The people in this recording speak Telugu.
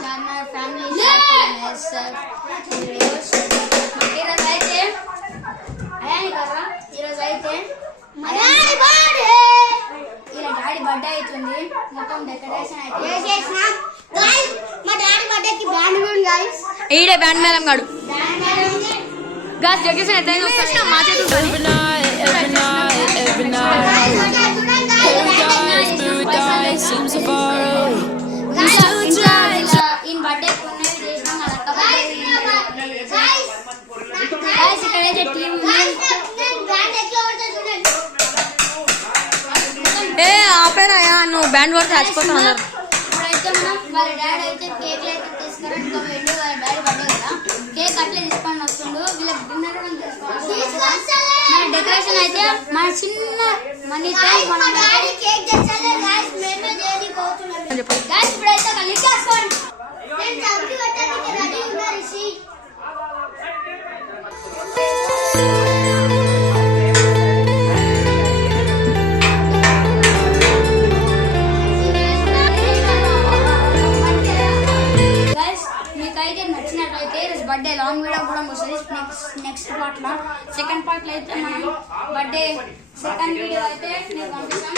ఛానల్ ఫ్యామిలీ ఈరోజు అయితే ఇలా డాడీ బర్త్డే అవుతుంది. మొత్తం డెకరేషన్ అయితే మా డాడీ బర్త్డేకి బ్యాండ్ గైస్ ఈడే బ్యాండ్ మేళం గాడు గాస్ డెకరేషన్ అయితే మా చేతులు ఆపేనాయా నువ్వు బ్యాండ్ కొడితే చచ్చిపోతున్నారు. ఇప్పుడైతే మనం వాళ్ళ డాడీ అయితే కేక్ అయితే తీసుకురండి. వాళ్ళ డాడీ బర్త్డే కదా కేక్ అట్లే తీసుకొని వస్తుండు. వీళ్ళకి డిన్నర్ కూడా మన డెకరేషన్ అయితే మన చిన్న మనీతో ఇప్పుడైతే కలిసి చేసుకోండి. మీకైతే నచ్చినట్లయితే బర్త్డే లాంగ్ వీడియో కూడా వస్తుంది నెక్స్ట్ పార్ట్ లో. సెకండ్ పార్ట్ లో అయితే మనం బర్త్డే సెకండ్ వీడియో అయితే నేను పంపిస్తాం.